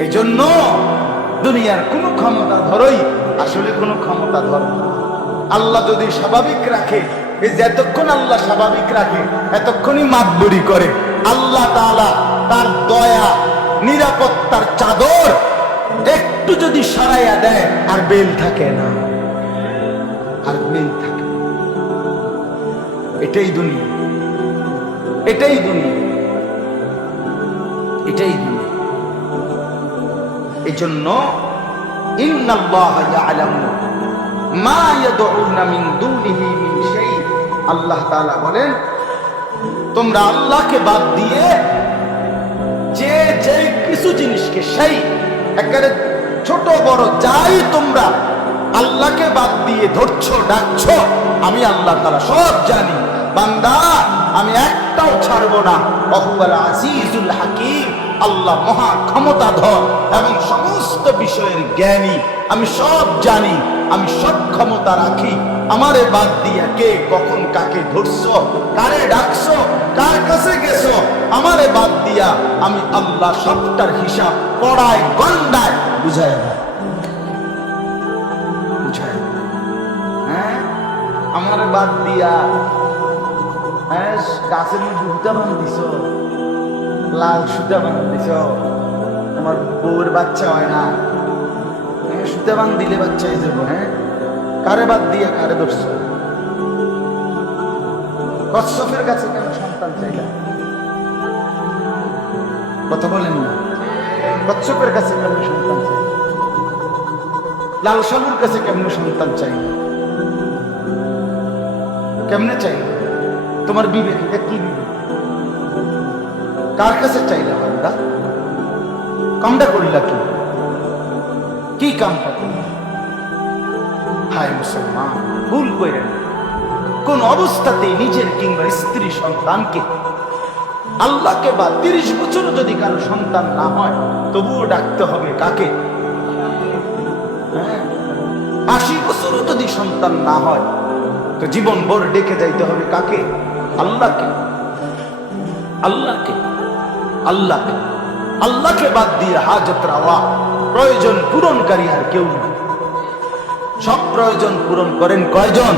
এই জন্য দুনিয়ার কোনো ক্ষমতা ধরই, আসলে কোনো ক্ষমতা ধর আল্লাহ যদি স্বাভাবিক রাখে, এই যে এতক্ষণ আল্লাহ স্বাভাবিক রাখে, এতক্ষণই মাতবুরি করে, আল্লাহ তাআলা তার দয়া, নিরাপত্তার চাদর একটু যদি সরাইয়া দেয়, আর বেল থাকে না। আর বেল থাকে এটাই দুনিয়া। এটাই দুনিয়া। এটাই দুনিয়া। মিন শাই। আল্লাহ তাআলা বলেন, তোমরা আল্লাহকে বাদ দিয়ে যে যে কিছু জিনিসকে সেই, একেবারে ছোট, বড় যাই তোমরা আল্লাহকে বাদ দিয়ে ধরছো, ডাকছো, আমি আল্লাহ তাআলা সব জানি। বান্দা, আমি একটাও ছাড়বো না। অহুয়াল আজিজুল হাকিম। আল্লাহ মহা ক্ষমতাধর এবং সমস্ত বিষয়ের জ্ঞানী। আমি সব জানি, আমি সব ক্ষমতা রাখি। আমারে বাদ দিয়া কে কখন কাকে ধরছো, কারে ডাকছ, কার কাছে গেছো, আমারে বাদ দিয়া আমি আল্লাহ সবটার হিসাব পড়ায় গন্ডায় বুঝায় না। বুঝায় হ্যাঁ? আমারে বাদ দিয়া হ্যাঁ গাছের মধ্যে বান্ধিছ লাল সুতা বান্ধিছ। তোমার বউর বাচ্চা হয় না। সুতা বান দিলে বাচ্চা হয়ে যাব হ্যাঁ? কারে বাদ দিয়ে কারে ধরছো কচ্ছপের কাছে কেন সন্তান চাইলা? কথা বলেন না। কচ্ছপের কাছে কেমন সন্তান চাই লাল সালুর কাছে কেমন সন্তান চাই কেমনে চাই তোমার বিবেক, এটা কি বিবেক? কার কাছে চাইলা বান্দা? কামটা করিলা কি? কি কামটা করলা হায় মুসলমান ভুল করেন কোন অবস্থাতে নিজের কিংবা স্ত্রী সন্তানকে আল্লাহকে বা তিরিশ বছর যদি কারও সন্তান না হয় তবুও ডাকতে হবে কাকে? হ্যাঁ, আশি বছরও যদি সন্তান না হয় তো জীবন ভর ডেকে যাইতে হবে কাকে? আল্লাহকে। আল্লাহকে। আল্লাহকে। আল্লাহকে বাদ দিয়ে হাজত রাওয়া প্রয়োজন পূরণকারী আর কেউ না সব প্রয়োজন পূরণ করেন কয়জন?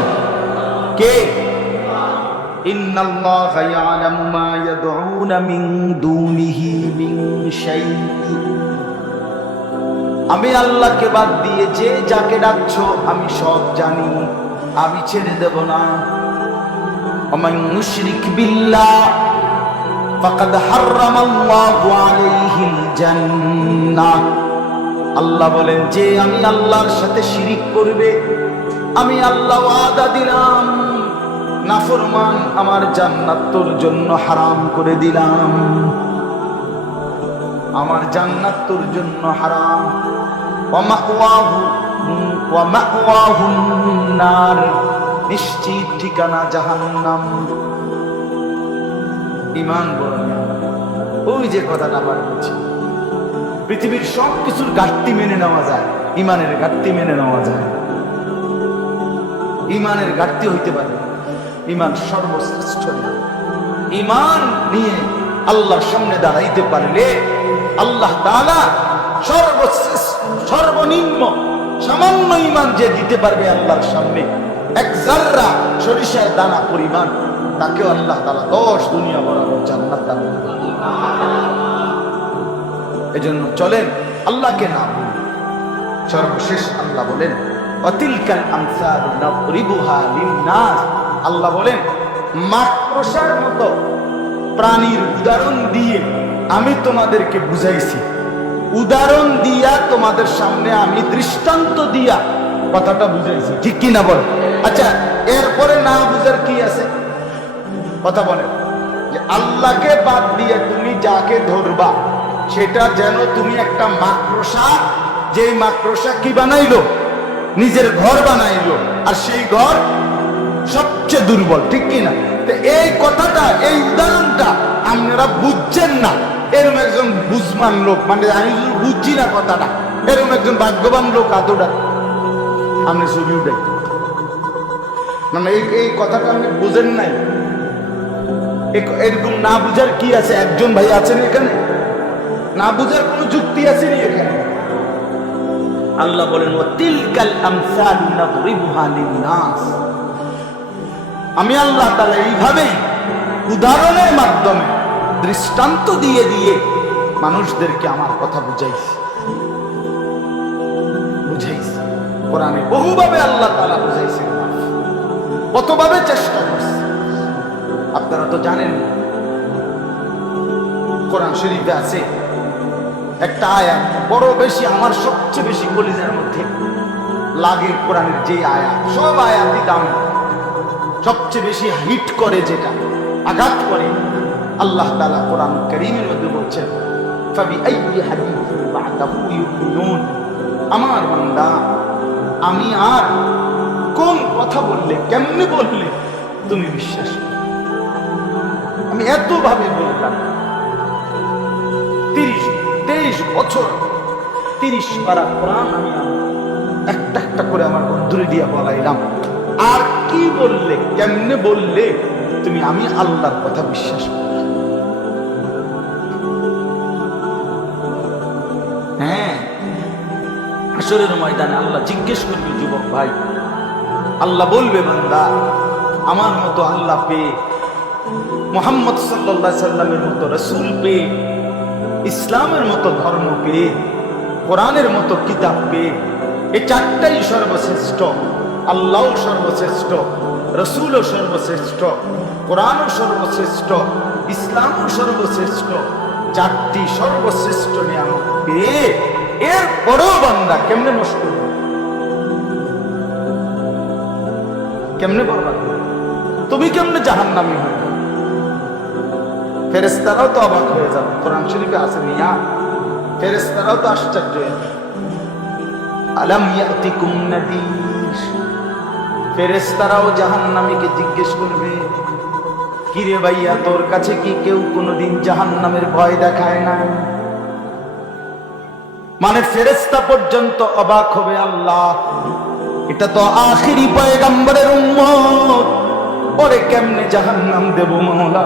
কে? আমি আল্লাহকে বাদ দিয়ে যে যাকে ডাকছ আমি সব জানি আমি ছেড়ে দেব না। আমার মুশরিক বিল্লা فقد حرم الله عليه الجنة আল্লাহ বলেন যে আমি আল্লাহর সাথে শিরিক করবে আমি আল্লাহ ওয়াদা দিলাম নাফরমান আমার জান্নাত তোর জন্য হারাম করে দিলাম আমার জান্নাত তোর জন্য হারাম ওয়ামাওয়াহু ওয়ামাওয়াহুন নার নিশ্চিত ঠিকানা জাহান্নাম ইমান বলেন ওই যে কথাটা আবার বলছি। পৃথিবীর সব কিছুর ঘাটতি মেনে নেওয়া যায়, ইমানের ঘাটতি মেনে নেওয়া যায়। ইমানের ঘাটতি হইতে পারে ইমান সর্বশ্রেষ্ঠ ইমান নিয়ে আল্লাহর সামনে দাঁড়াইতে পারলে আল্লাহ তাআলা সর্বশ্রেষ্ঠ, সর্বনিম্ন, সামান্য ইমান যে দিতে পারবে আল্লাহর সামনে, এক জাররা সরিষার দানা পরিমাণ। তাকেও আল্লাহ তাআলা দশ দুনিয়া বরাবর জান্নাত দান। এজন্য চলেন আল্লাহকে না। সর্বশেষ আল্লাহ বলেন, অতিলকাল লিন্নাস। আল্লাহ বলেন মাকড়সার মতো প্রাণীর উদাহরণ দিয়ে আমি তোমাদেরকে বুঝাইছি। উদাহরণ দিয়া তোমাদের সামনে আমি দৃষ্টান্ত দিয়া কথাটা বুঝাইছি। ঠিক কি না বল? আচ্ছা এরপরে না বুঝার কি আছে? কথা বলেন যে আল্লাহকে বাদ দিয়ে তুমি যাকে ধরবা, সেটা যেন তুমি একটা মাকড়সা, যেই মাকড়সা কি বানাইলো? নিজের ঘর বানাইলো। আর সেই ঘর সবচেয়ে দুর্বল, ঠিক কি না? তো এই কথাটা, এই উদাহরণটা আপনারা বুঝছেন না। এরকম একজন বুঝমান লোক মানে আমি বুঝছি না কথাটা, এরকম একজন ভাগ্যবান লোক আদৌটা, আপনি ছবি উঠে মানে এই এই কথাটা আপনি বুঝেন নাই। এরকম না বুঝার কি আছে? একজন ভাই আছেন এখানে? না বুঝার কোনো যুক্তি আছে নি এখানে? আল্লাহ বলেন ও তিলকাল আমসাল নাদরিবুহা লিন-নাস। আমি আল্লাহ তাআলা এইভাবেই উদাহরণের মাধ্যমে দৃষ্টান্ত দিয়ে দিয়ে মানুষদেরকে আমার কথা বুঝাইছি। বুঝাইছি। কোরআনে বহুভাবে আল্লাহ তাআলা বুঝাইছেন। কতভাবে চেষ্টা করছে আপনারা তো জানেন। কোরআন শরীফে আছে একটা আয়াত, বড় বেশি, আমার সবচেয়ে বেশি কলিজার মধ্যে লাগে কোরআনের যে আয়াত। সব আয়াতই দাম। সবচেয়ে বেশি হিট করে যেটা, আঘাত করে, আল্লাহ তালা কোরআন করিমের মধ্যে বলছেন আমার বান্দা, আমি আর কোন কথা বললে, কেমনে বললে তুমি বিশ্বাস? করো আমি এত ভাবে বললাম তিরিশ, তেইশ বছর, তিরিশ পারা কোরআন আমি একটা একটা করে আমার বন্ধুরে দিয়া বলাইলাম। আর কি বললে, কেমনে বললে, তুমি আমি আল্লাহর কথা বিশ্বাস হ্যাঁ আসরের ময়দানে আল্লাহ জিজ্ঞেস করবে, যুবক ভাই, আল্লাহ বলবে বান্দা, আমার মতো আল্লাহ পেয়ে মোহাম্মদ সাল্লাহ সাল্লামের মতো রসুল পেয়ে, ইসলামের মতো ধর্ম পেয়ে, কোরআনের মতো কিতাব পেয়ে এই চারটাই সর্বশ্রেষ্ঠ আল্লাহ সর্বশ্রেষ্ঠ, রসুলও সর্বশ্রেষ্ঠ, কোরআনও সর্বশ্রেষ্ঠ, ইসলামও সর্বশ্রেষ্ঠ, চারটি সর্বশ্রেষ্ঠ নিয়ামক পেয়ে এর পরেও বান্দা কেমনে নষ্ট কেমনে বরবাদ? তুমি কেমনে জাহান্নামি হবে ফেরেস্তারাও তো অবাক হয়ে যাবে। কোরআন শরীফে আছে মিয়া। ফেরেস্তারাও তো আশ্চর্য। আলাম ইয়াতিকুম নাদির। ফেরেস্তারাও জাহান্নামীকে জিজ্ঞেস করবে, কিরে ভাইয়া, তোর কাছে কি কেউ কোনোদিন জাহান্নামের ভয় দেখায় না মানে ফেরেস্তা পর্যন্ত অবাক হবে আল্লাহ। এটা তো আখিরি পয়গাম্বরের উম্মত। ওরে কেমনে জাহান্নাম দেব মাওলা